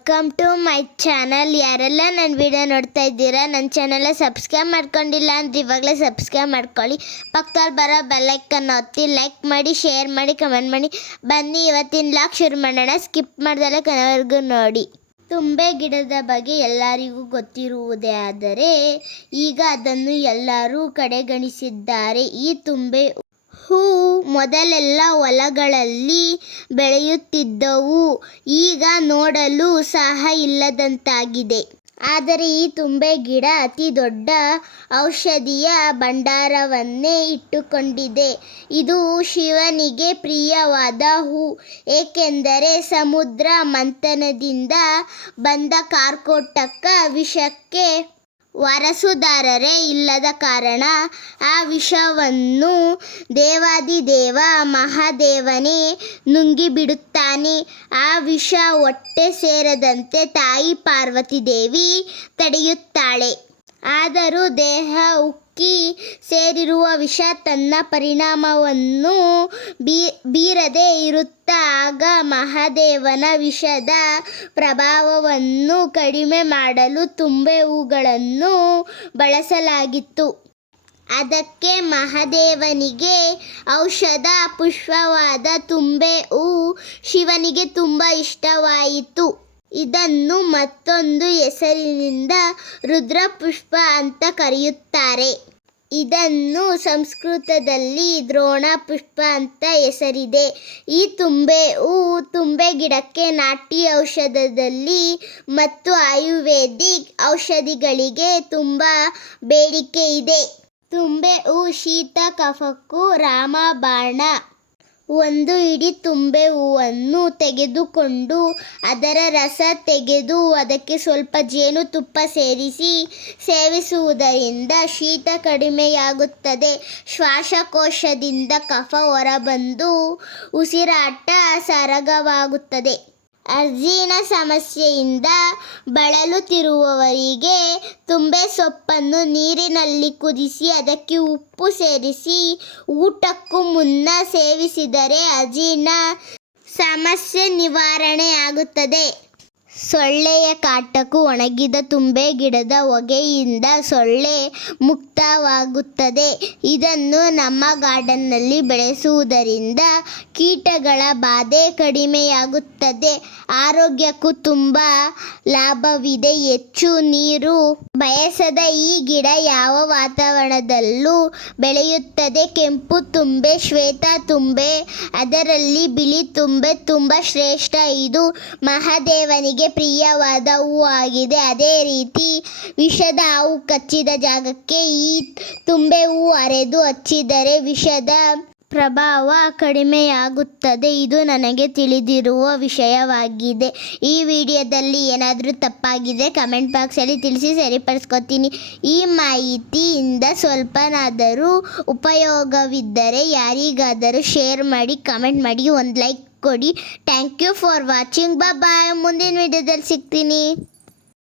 Welcome to my channel ಯಾರೆಲ್ಲ ನನ್ನ video ನೋಡ್ತಾ ಇದ್ದೀರಾ ನನ್ನ ಚಾನಲ್ನ ಸಬ್ಸ್ಕ್ರೈಬ್ ಮಾಡ್ಕೊಂಡಿಲ್ಲ ಅಂದ್ರೆ ಇವಾಗಲೇ ಸಬ್ಸ್ಕ್ರೈಬ್ ಮಾಡ್ಕೊಳ್ಳಿ. ಪಕ್ಕದಲ್ಲಿ ಬರೋ ಬೆಲ್ಲೈಕನ್ನು ಒತ್ತಿ ಲೈಕ್ ಮಾಡಿ ಶೇರ್ ಮಾಡಿ ಕಮೆಂಟ್ ಮಾಡಿ. ಬನ್ನಿ, ಇವತ್ತಿನ ಲಾಕ್ ಶುರು ಮಾಡೋಣ. ಸ್ಕಿಪ್ ಮಾಡ್ದಲ್ಲ ಕೊನೆವರೆಗೂ ನೋಡಿ. ತುಂಬೆ ಗಿಡದ ಬಗ್ಗೆ ಎಲ್ಲರಿಗೂ ಗೊತ್ತಿರುವುದೇ ಆದರೆ, ಈಗ ಅದನ್ನು ಎಲ್ಲರೂ ಕಡೆಗಣಿಸಿದ್ದಾರೆ. ಈ ತುಂಬೆ ಹೂ ಮೊದಲೆಲ್ಲ ಹೊಲಗಳಲ್ಲಿ ಬೆಳೆಯುತ್ತಿದ್ದವು. ಈಗ ನೋಡಲು ಸಹ ಇಲ್ಲದಂತಾಗಿದೆ. ಆದರೆ ಈ ತುಂಬೆ ಗಿಡ ಅತಿ ದೊಡ್ಡ ಔಷಧಿಯ ಭಂಡಾರವನ್ನೇ ಇಟ್ಟುಕೊಂಡಿದೆ. ಇದು ಶಿವನಿಗೆ ಪ್ರಿಯವಾದ ಹೂ. ಏಕೆಂದರೆ ಸಮುದ್ರ ಮಂಥನದಿಂದ ಬಂದ ಕಾರ್ಕೋಟಕ ವಿಷಕ್ಕೆ ವಾರಸುದಾರರೇ ಇಲ್ಲದ ಕಾರಣ ಆ ವಿಷವನ್ನು ದೇವಾದಿದೇವ ಮಹಾದೇವನೇ ನುಂಗಿಬಿಡುತ್ತಾನೆ. ಆ ವಿಷ ಹೊಟ್ಟೆ ಸೇರದಂತೆ ತಾಯಿ ಪಾರ್ವತಿ ದೇವಿ ತಡೆಯುತ್ತಾಳೆ. ಆದರೂ ದೇಹ ಉಕ್ಕಿ ಸೇರಿರುವ ವಿಷ ತನ್ನ ಪರಿಣಾಮವನ್ನು ಬೀ, ಬೀರದೆ ಇರುತ್ತ ಆಗ ಮಹಾದೇವನ ವಿಷದ ಪ್ರಭಾವವನ್ನು ಕಡಿಮೆ ಮಾಡಲು ತುಂಬೆ ಹೂಗಳನ್ನು ಬಳಸಲಾಗಿತ್ತು. ಅದಕ್ಕೆ ಮಹಾದೇವನಿಗೆ ಔಷಧ, ಪುಷ್ಪವಾದ ತುಂಬೆ ಹೂ ಶಿವನಿಗೆ ತುಂಬ ಇಷ್ಟವಾಯಿತು. ಇದನ್ನು ಮತ್ತೊಂದು ಹೆಸರಿನಿಂದ ರುದ್ರಪುಷ್ಪ ಅಂತ ಕರೆಯುತ್ತಾರೆ. ಇದನ್ನು ಸಂಸ್ಕೃತದಲ್ಲಿ ದ್ರೋಣ ಪುಷ್ಪ ಅಂತ ಹೆಸರಿದೆ. ಈ ತುಂಬೆ ಹೂ ತುಂಬೆ ಗಿಡಕ್ಕೆ ನಾಟಿ ಔಷಧದಲ್ಲಿ ಮತ್ತು ಆಯುರ್ವೇದಿಕ್ ಔಷಧಿಗಳಿಗೆ ತುಂಬ ಬೇಡಿಕೆ ಇದೆ. ತುಂಬೆ ಹೂ ಶೀತ ಕಫಕ್ಕೂ ರಾಮಬಾಣ. ಒಂದು ಇಡಿ ತುಂಬೆ ಹೂವನ್ನು ತೆಗೆದುಕೊಂಡು ಅದರ ರಸ ತೆಗೆದು ಅದಕ್ಕೆ ಸ್ವಲ್ಪ ಜೇನುತುಪ್ಪ ಸೇರಿಸಿ ಸೇವಿಸುವುದರಿಂದ ಶೀತ ಕಡಿಮೆಯಾಗುತ್ತದೆ. ಶ್ವಾಸಕೋಶದಿಂದ ಕಫ ಹೊರಬಂದು ಉಸಿರಾಟ ಸರಾಗವಾಗುತ್ತದೆ. ಅರ್ಜಿನ ಸಮಸ್ಯೆಯಿಂದ ಬಳಲುತ್ತಿರುವವರಿಗೆ ತುಂಬೆ ಸೊಪ್ಪನ್ನು ನೀರಿನಲ್ಲಿ ಕುದಿಸಿ ಅದಕ್ಕೆ ಉಪ್ಪು ಸೇರಿಸಿ ಊಟಕ್ಕೂ ಮುನ್ನ ಸೇವಿಸಿದರೆ ಅಜೀರ್ಣ ಸಮಸ್ಯೆ ನಿವಾರಣೆಯಾಗುತ್ತದೆ. ಸೊಳ್ಳೆಯ ಕಾಟಕ್ಕೂ ಒಣಗಿದ ತುಂಬೆ ಗಿಡದ ಹೊಗೆಯಿಂದ ಸೊಳ್ಳೆ ಮುಕ್ತವಾಗುತ್ತದೆ. ಇದನ್ನು ನಮ್ಮ ಗಾರ್ಡನ್ನಲ್ಲಿ ಬೆಳೆಸುವುದರಿಂದ ಕೀಟಗಳ ಬಾಧೆ ಕಡಿಮೆಯಾಗುತ್ತದೆ. ಆರೋಗ್ಯಕ್ಕೂ ತುಂಬ ಲಾಭವಿದೆ. ಹೆಚ್ಚು ನೀರು ಬಯಸದ ಈ ಗಿಡ ಯಾವ ವಾತಾವರಣದಲ್ಲೂ ಬೆಳೆಯುತ್ತದೆ. ಕೆಂಪು ತುಂಬೆ, ಶ್ವೇತ ತುಂಬೆ, ಅದರಲ್ಲಿ ಬಿಳಿ ತುಂಬೆ, ತುಂಬ ಶ್ರೇಷ್ಠ. ಇದು ಮಹಾದೇವನಿಗೆ ಪ್ರಿಯವಾದ ಹೂ ಆಗಿದೆ. ಅದೇ ರೀತಿ ವಿಷದ ಹಾವು ಕಚ್ಚಿದ ಜಾಗಕ್ಕೆ ಈ ತುಂಬೆ ಹೂ ಅರೆದು ಹಚ್ಚಿದರೆ ವಿಷದ ಪ್ರಭಾವ ಕಡಿಮೆಯಾಗುತ್ತದೆ. ಇದು ನನಗೆ ತಿಳಿದಿರುವ ವಿಷಯವಾಗಿದೆ. ಈ ವಿಡಿಯೋದಲ್ಲಿ ಏನಾದರೂ ತಪ್ಪಾಗಿದೆ ಕಮೆಂಟ್ ಬಾಕ್ಸಲ್ಲಿ ತಿಳಿಸಿ ಸರಿಪಡಿಸ್ಕೊತೀನಿ. ಈ ಮಾಹಿತಿಯಿಂದ ಸ್ವಲ್ಪನಾದರೂ ಉಪಯೋಗವಿದ್ದರೆ ಯಾರಿಗಾದರೂ ಶೇರ್ ಮಾಡಿ ಕಮೆಂಟ್ ಮಾಡಿ ಒಂದು ಲೈಕ್ ಕೊಡಿ. Thank you for watching bye ಮುಂದಿನ ವಿಡಿಯೋದಲ್ಲಿ ಸಿಗ್ತೀನಿ.